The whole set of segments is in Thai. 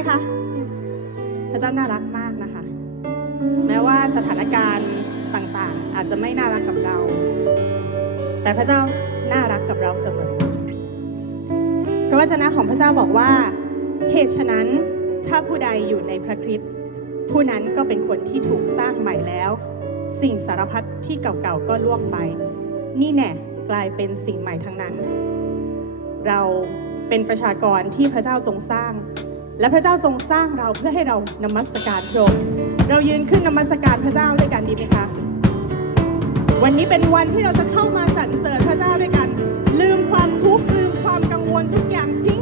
มคะ พระเจ้าน่ารักมากนะคะ แม้ว่าสถานการณ์ต่างๆ อาจจะไม่น่ารักกับเรา แต่พระเจ้าน่ารักกับเราเสมอ พระวจนะของพระเจ้าบอกว่า เหตุฉะนั้นถ้าผู้ใดอยู่ในพระคริสต์ผู้นั้นก็เป็นคนที่ถูกสร้างใหม่แล้ว สิ่งสารพัดที่เก่าๆก็ล่วงไป นี่แน่กลายเป็นสิ่งใหม่ทั้งนั้น เราเป็นประชากรที่พระเจ้าทรงสร้าง และพระเจ้าทรงสร้างเราเพื่อให้เรานมัสการพระองค์เรายืนขึ้นนมัสการพระเจ้าด้วยกันดีไหมคะวันนี้เป็นวันที่เราจะเข้ามาสรรเสริญพระเจ้าด้วยกัน ลืมความทุกข์ลืมความกังวลทุกอย่างทิ้ง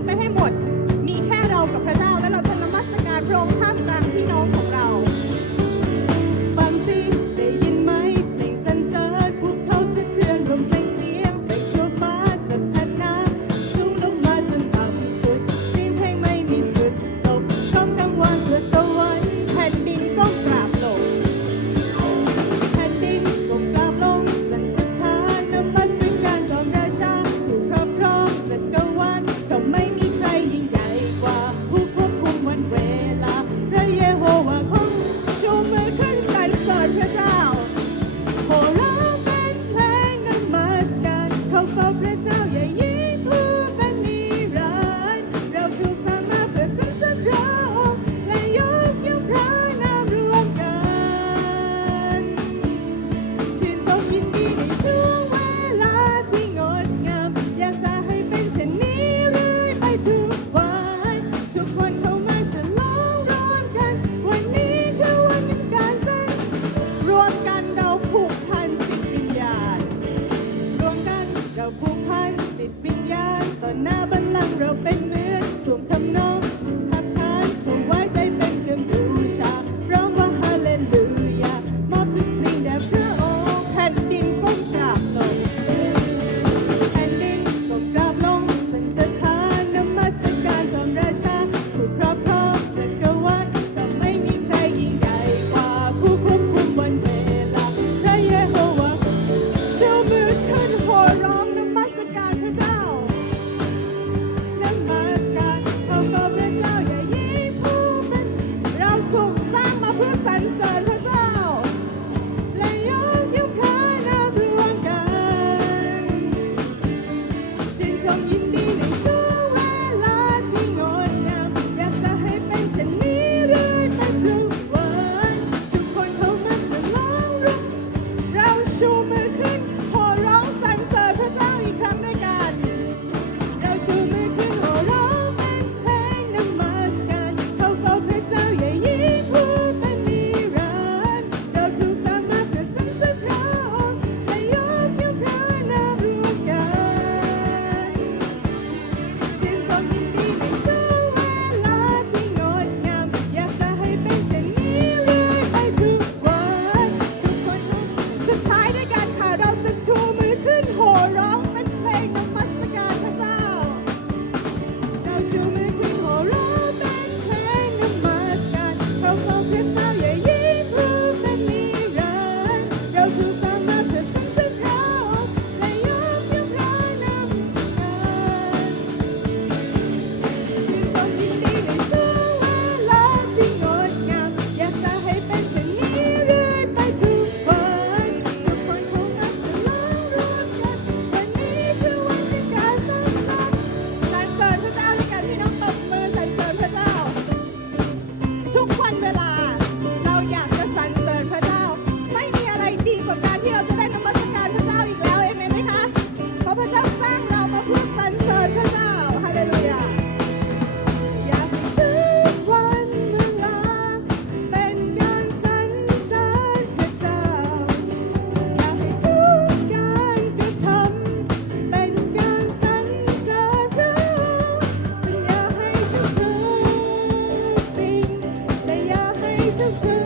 Sometimes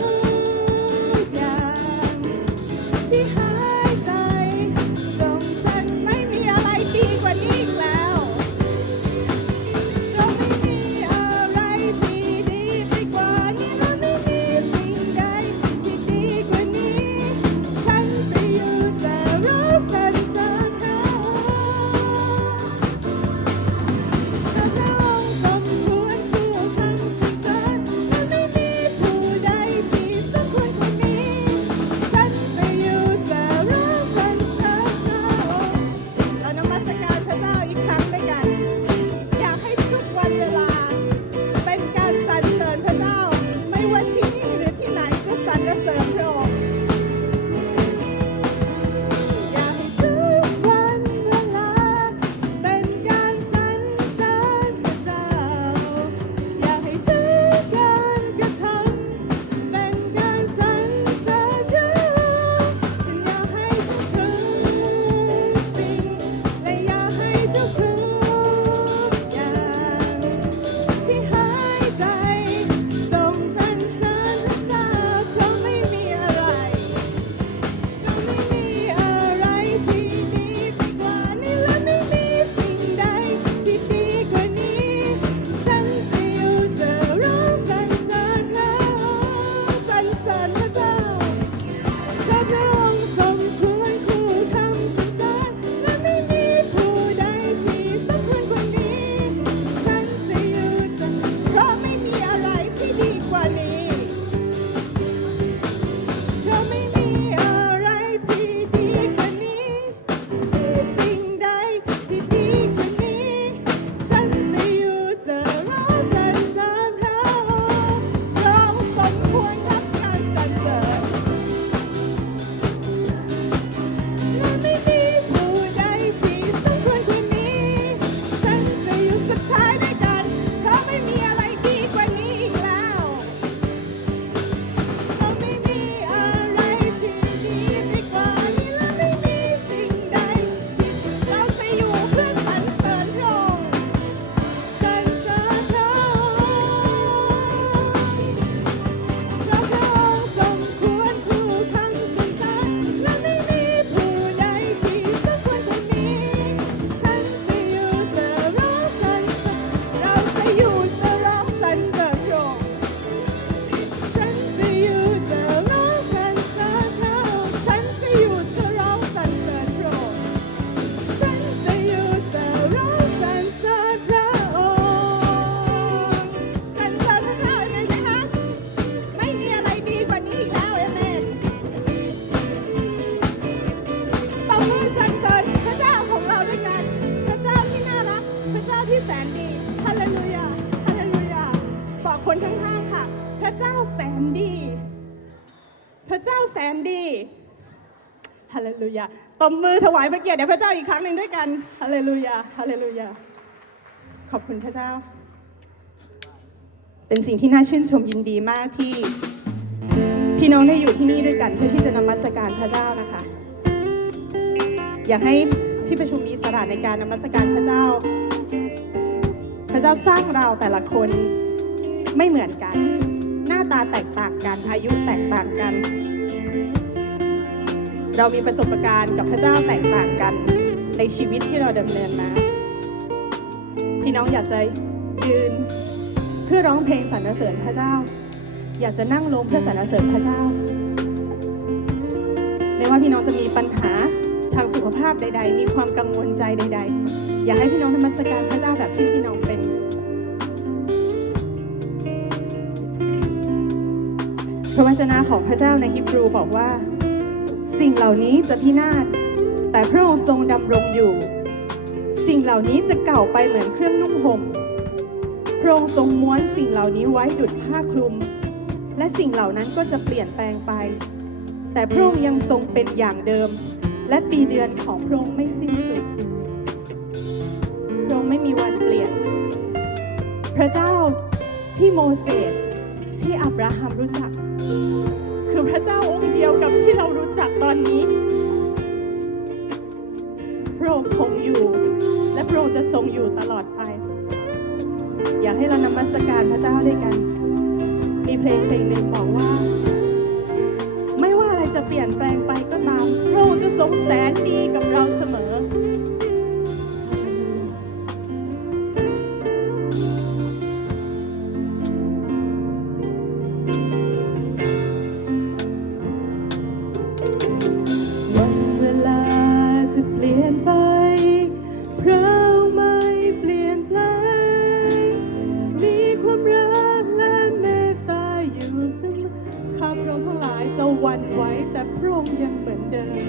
ตบมือถวายพระเกียรติแด่พระเจ้าอีกครั้งหนึ่งด้วยกันฮาเลลูยาฮาเลลูยาขอบคุณพระเจ้า เป็นสิ่งที่น่าชื่นชมยินดีมากที่พี่น้องได้อยู่ที่นี่ด้วยกันเพื่อที่จะนมัสการพระเจ้านะคะ อยากให้ที่ประชุมมีสระในการนมัสการพระเจ้า พระเจ้าสร้างเราแต่ละคนไม่เหมือนกัน หน้าตาแตกต่างกันอายุแตกต่างกัน เรามีประสบการณ์กับพระเจ้าแตกต่างกันในชีวิตที่เราดำเนินมา พี่น้องอยากจะยืนเพื่อร้องเพลงสรรเสริญพระเจ้า อยากจะนั่งลงเพื่อสรรเสริญพระเจ้าไม่ว่าพี่น้องจะมีปัญหาทางสุขภาพใด ๆ มีความกังวลใจใด ๆ อยากให้พี่น้องนมัสการพระเจ้าแบบที่พี่น้องเป็น พระวจนะของพระเจ้าในฮิบรูบอกว่า สิ่งเหล่านี้จะพินาศ แต่พระองค์ทรงดำรงอยู่ สิ่งเหล่านี้จะเก่าไปเหมือนเครื่องนุ่งห่ม พระองค์ทรงม้วนสิ่งเหล่านี้ไว้ดุจผ้าคลุม และสิ่งเหล่านั้นก็จะเปลี่ยนแปลงไป แต่พระองค์ยังทรงเป็นอย่างเดิม และปีเดือนของพระองค์ไม่สิ้นสุด พระองค์ไม่มีวันเปลี่ยน พระเจ้าที่โมเสสที่อับราฮัมรู้จัก คือพระเจ้าองค์เดียวกับที่เรารู้จักตอนนี้ พระองค์คงอยู่ และพระองค์จะทรงอยู่ตลอดไป อยากให้เรานมัสการพระเจ้าด้วยกัน มีเพลงเพลงหนึ่งบอกว่า ไม่ว่าอะไรจะเปลี่ยนแปลงไปก็ตาม พระองค์จะทรงแสนดีกับเราเสมอายจะหวั่นไหวแต่พระองค์ยังเหมือนเดิม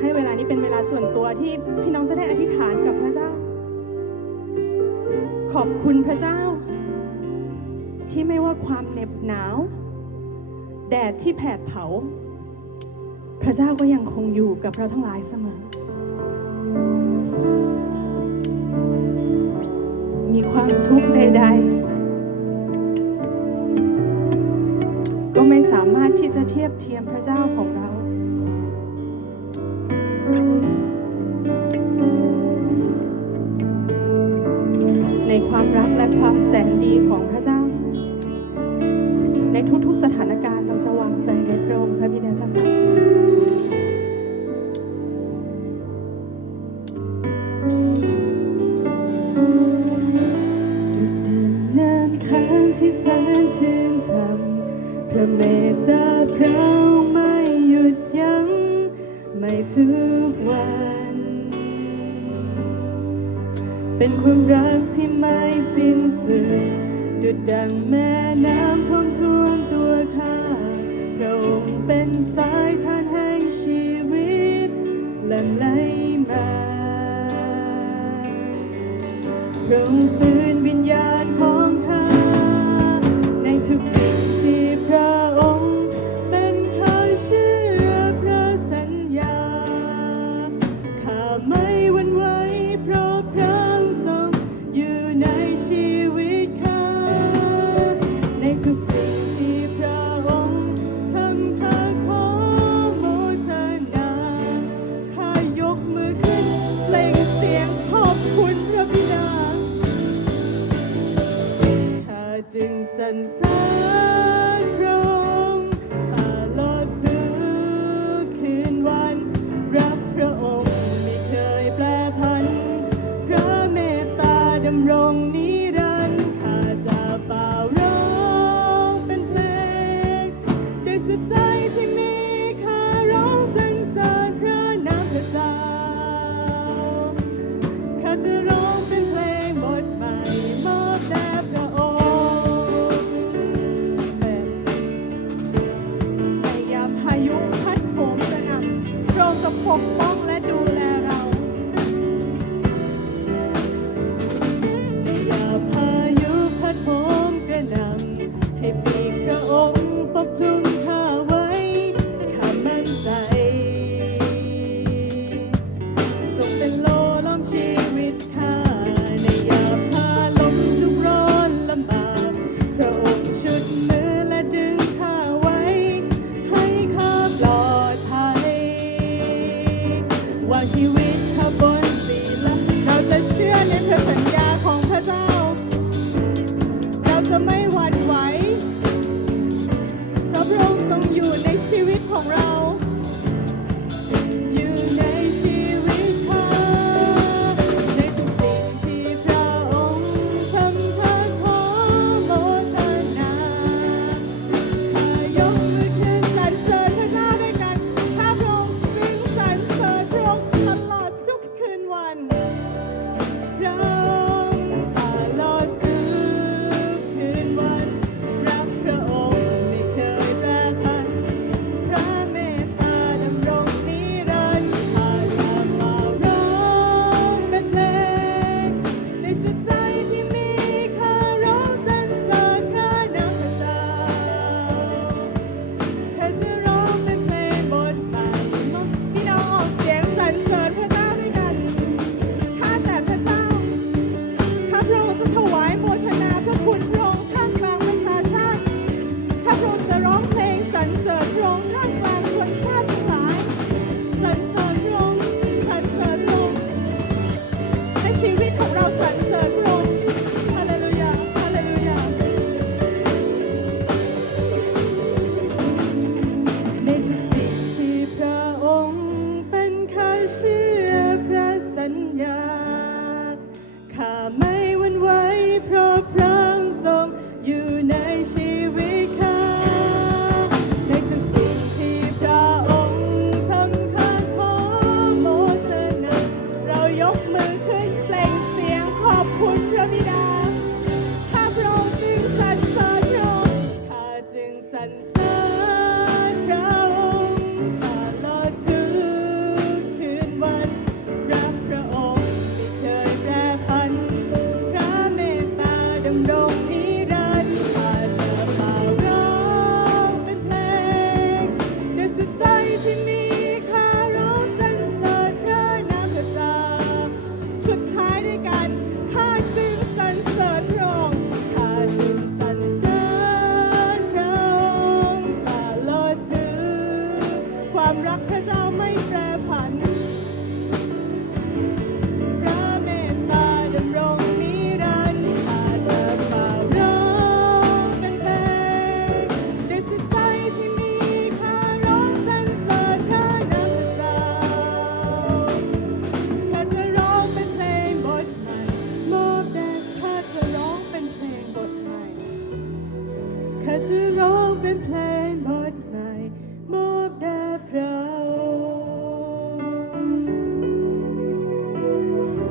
ให้เวลานี้เป็นเวลาส่วนตัวที่พี่น้องจะได้อธิษฐานกับพระเจ้า ขอบคุณพระเจ้า ที่ไม่ว่าความเหน็บหนาว แดดที่แผดเผา พระเจ้าก็ยังคงอยู่กับเราทั้งหลายเสมอ มีความทุกข์ใด ๆ ก็ไม่สามารถที่จะเทียบเทียมพระเจ้าของเรา ในความรักและความแสนดีของพระเจ้า ในทุกๆสถานการณ์เราจะวางใจในพระองค์พระบิดาเจ้าค่ะดุดดังน้ำค้างที่แสนชื่นช่ำพระเม ความรักที่ไม่สิ้นสุดดุดดังแม่น้ำท่วมท่วมตัวข้าพระองค์เป็นสายทานแห่งชีวิตหลั่งไหลมาพระองค์ฟื้นวิญญาณของ จึง ไม่หวั่นไหวเพราะพระองค์ทรงอยู่ในชีวิต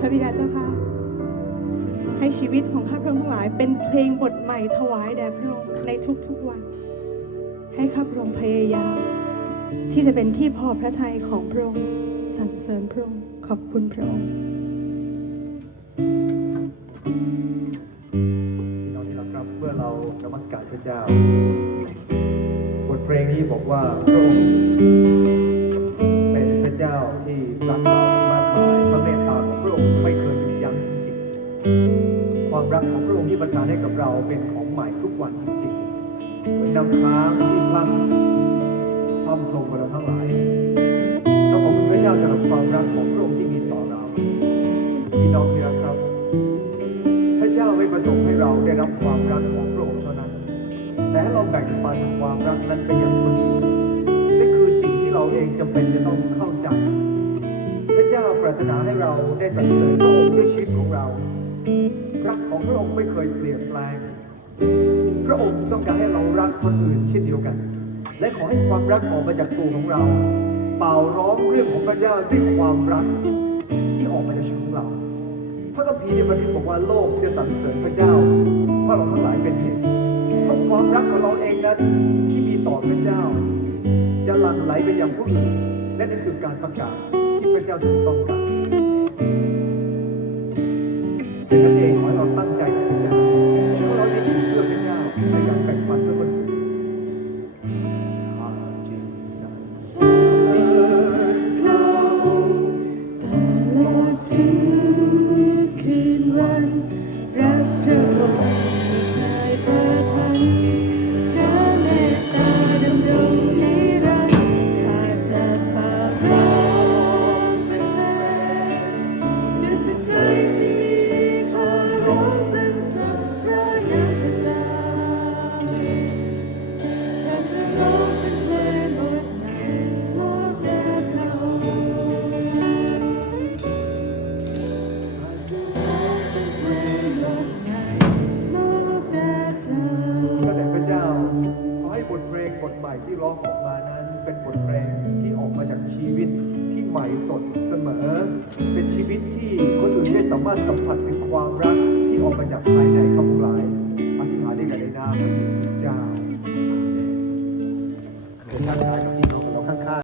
ระบิดาเจ้าค่ะ ให้ชีวิตของข้าพระองค์ทั้งหลาย เป็นเพลงบทใหม่ถวายแด่พระองค์ในทุกๆวัน ให้ข้าพระองค์พยายาม ที่จะเป็นที่พอพระทัยของพระองค์สรรเสริญพระองค์ขอบคุณพระองค์พี่น้องที่รักครับเมื่อเรานมัสการพระเจ้า บทเพลงนี้บอกว่าพระองค์ วันจริงๆเหมือนน้ำค้างที่พลังความลงมาเราทั้งหลายเราขอบคุณพระเจ้าสำหรับความรักของพระองค์ที่มีต่อเราพี่น้องที่รักครับ พระเจ้าไม่ประสงค์ให้เราได้รับความรักของพระองค์เท่านั้น แต่ให้เราแบ่งปันความรักนั้นไปยังคนอื่นนั่นคือสิ่งที่เราเองจำเป็นจะต้องเข้าใจ พระเจ้าปรารถนาให้เราได้สรรเสริญพระองค์ด้วยชีวิตของเรารักของพระองค์ไม่เคยเปลี่ยนแปลง ระองค์ต้องการให้เรารักคนอื่นเช่นเดียวกัน และขอให้ความรักออกมาจากตัวของเรา เป่าร้องเรื่องของพระเจ้าด้วยความรักที่ออกมาจากชีวิตของเรา พระคัมภีร์ในบันทึกบอกว่าโลกจะสรรเสริญพระเจ้าเพราะเราทั้งหลายเป็นเหตุเพราะความรักของเราเองนั้นที่มีต่อพระเจ้า จะหลั่งไหลไปยังผู้อื่นและนั่นคือการประกาศที่พระเจ้าทรงต้องการ